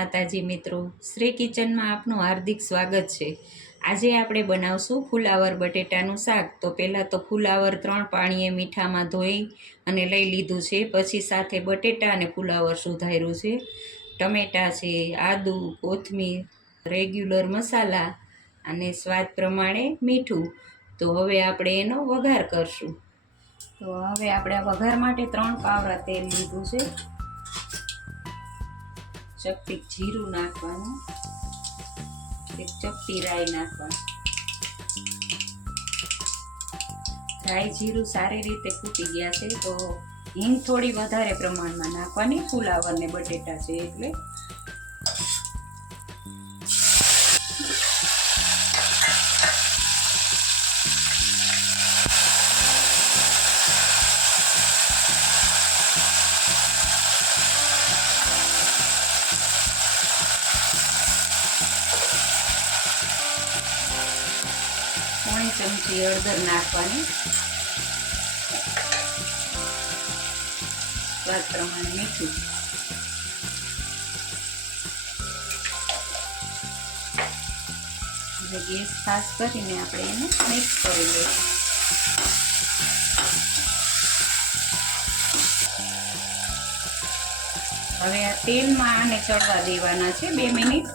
માતાજી મિત્રો, શ્રી કિચનમાં આપનું હાર્દિક સ્વાગત છે। આજે આપણે બનાવશું ફુલાવર બટેટાનું શાક। તો પહેલાં તો ફુલાવર 3 પાણીએ મીઠામાં ધોઈ અને લઈ લીધું છે। પછી સાથે બટેટા અને ફુલાવર સુધાર્યું છે, ટમેટાં છે, આદુ, કોથમીર, રેગ્યુલર મસાલા અને સ્વાદ પ્રમાણે મીઠું। તો હવે આપણે એનો વઘાર કરશું। તો હવે આપણે વઘાર માટે 3 પાવડા તેલ લીધું છે। ચપટી જીરું નાખવાનું, એક ચપટી રાઈ નાખવાનું। રાઈ જીરું સારી રીતે ફૂટી ગયા છે તો હિંગ થોડી વધારે પ્રમાણમાં નાખવાની, ફુલાવર ને બટેટા છે એટલે। પોણી ચમચી હળદર નાખવાની, સ્વાદ પ્રમાણે મીઠું। હવે ગેસ ફાસ્ટ કરીને આપણે એને મિક્સ કરી લઈશું। હવે આ તેલમાં આને ચડવા દેવાના છે 2 મિનિટ।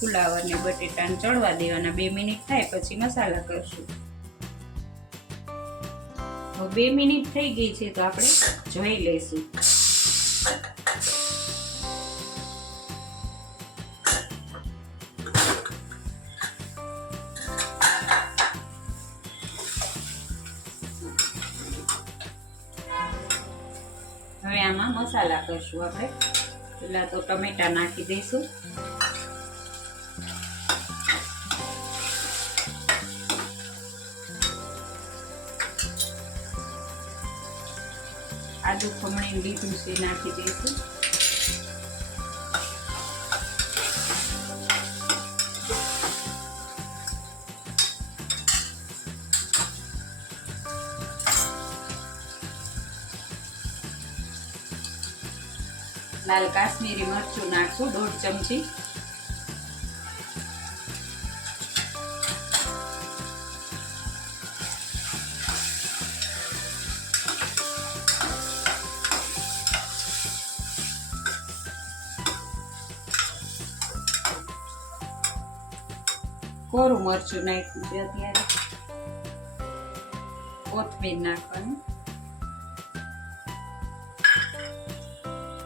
ફુલાવર ને બટેટાને ચડવા દેવાના, 2 મિનિટ થાય પછી મસાલા કરશું। હવે 2 મિનિટ થઈ ગઈ છે તો આપણે જોઈ લઈશું। હવે આમાં મસાલા કરશું આપણે। પહેલા તો ટમેટા નાખી દઈશું, આદુ ખમણી લીધું છે નાખી દઈશું, લાલ કાશ્મીરી મરચું નાખશું 1.5 ચમચી, કોરું મરચું નાખ્યું છે અત્યારે, કોથમીર નાખવાનું।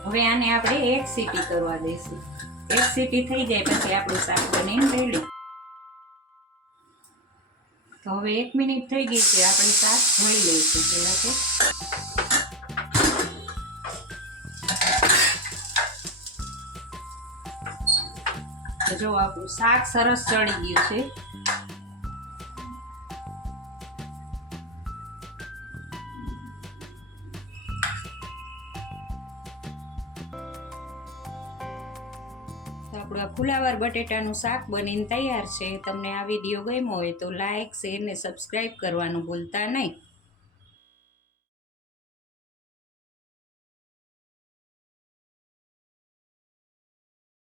હવે આને આપણે 1 સીટી કરવા દઈશું। 1 સીટી થઈ જાય પછી આપણું શાક બનીને રેડી। તો હવે 1 મિનિટ થઈ ગઈ છે, આપણે શાક ધોઈ લઈશું પહેલા તો। જો આપણું શાક સરસ ચડી ગયું છે। આપણું ફુલાવર બટેટાનું શાક બનીને તૈયાર છે। તમને આ વિડીયો ગમ્યો હોય તો લાઈક, શેર ને સબસ્ક્રાઈબ કરવાનું ભૂલતા નહીં।